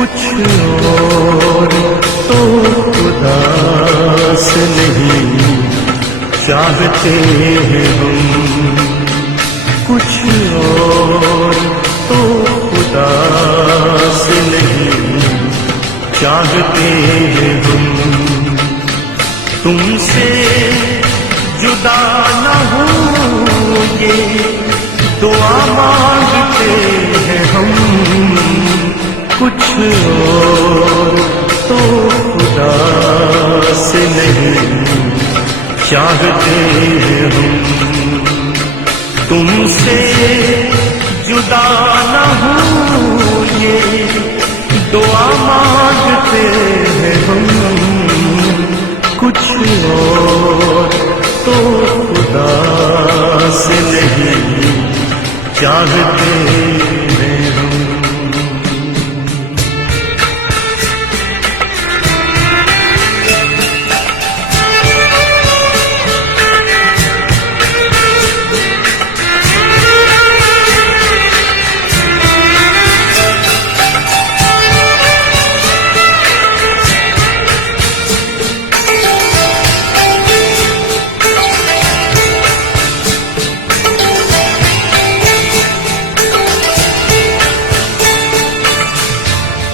कुछ और तो खुदा से नहीं चाहते हैं हम, कुछ और तो खुदा से नहीं चाहते हैं हम। तुमसे जुदा न होंगे दुआ मांगते हैं हम, कुछ और तो खुदा से नहीं चाहते हैं हम। तुमसे जुदा न होंगे दुआ मांगते हैं हम, कुछ और तो खुदा से नहीं चाहते हैं हम।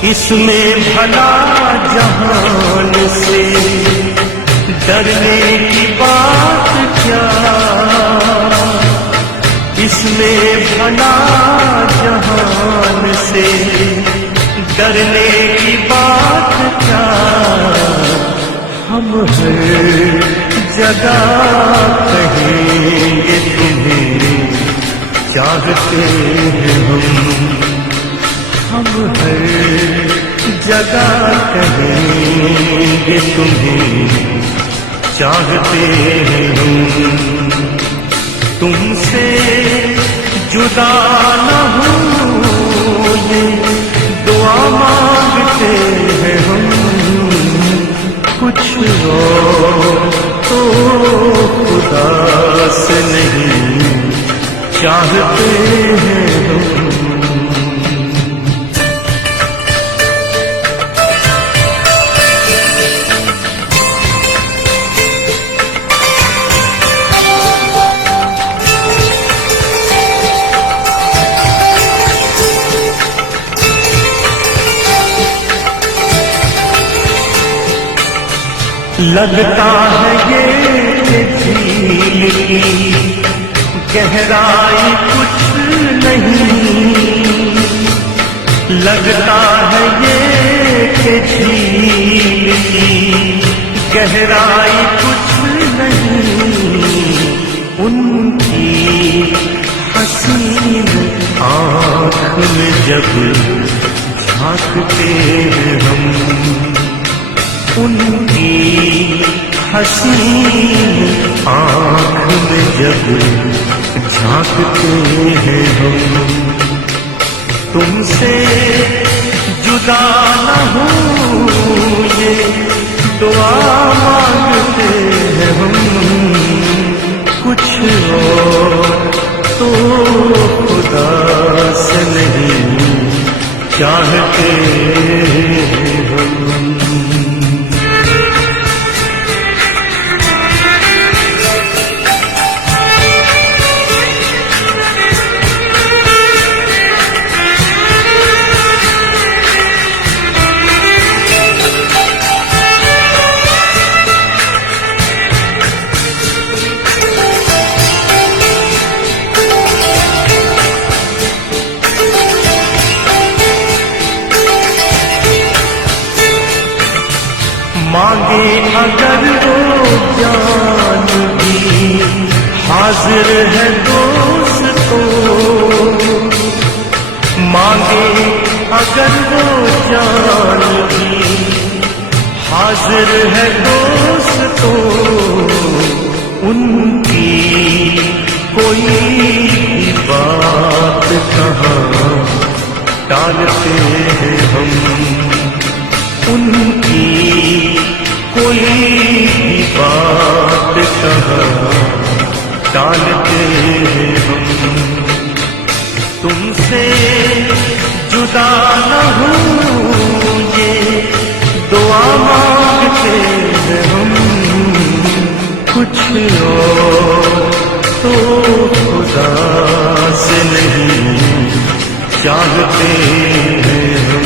इसमें भला जहान से डरने की बात क्या, इसमें भला जहान से डरने की बात क्या। हम हर जगह कहेंगे तुम्हें चाहते हैं हम हर जगह कहेंगे तुम्हें चाहते हैं हम। तुमसे जुदा न होंगे दुआ मांगते हैं हम, कुछ और तो खुदा से नहीं चाहते हैं हम। लगता है ये झील की गहराई कुछ नहीं, लगता है ये झील की गहराई कुछ नहीं। उनकी हसीन आँख में जब झांकते हैं हम, उनकी हसीन आँख में जब झांकते हैं हम। तुमसे जुदा न होंगे दुआ मांगते हैं हम, कुछ और तो खुदा से नहीं चाहते हैं हम। मांगे अगर वो जान भी हाजिर है दोस्तों, मांगे अगर वो जान भी हाजिर है दोस्तों। उनकी कोई बात कहाँ टालते हैं हम, उनकी कोई बात कहाँ टालते हैं हम। तुमसे जुदा न हूँ दुआ मांगते हैं हम कुछ और तो खुदा से नहीं चाहते हैं हम।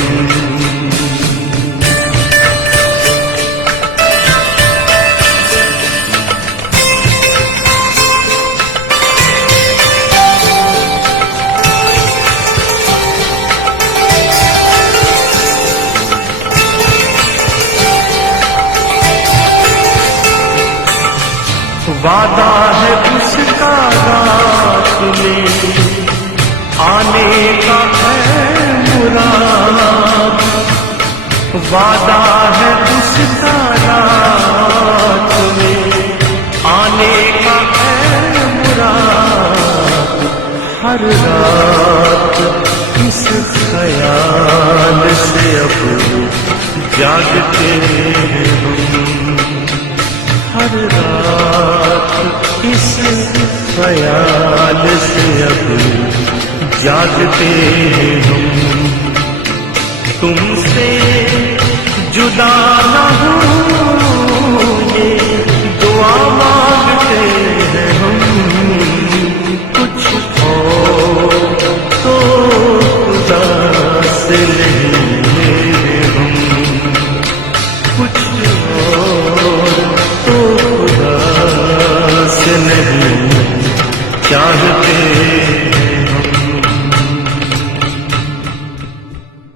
वादा है उसका रात में आने का है मुराद, वादा है उसका रात में आने का है मुराद। हर रात इस ख्याल से अब जागते हैं हम, हर रात इस ख्याल से अब जागते हैं हम। तुमसे जुदा न हूँ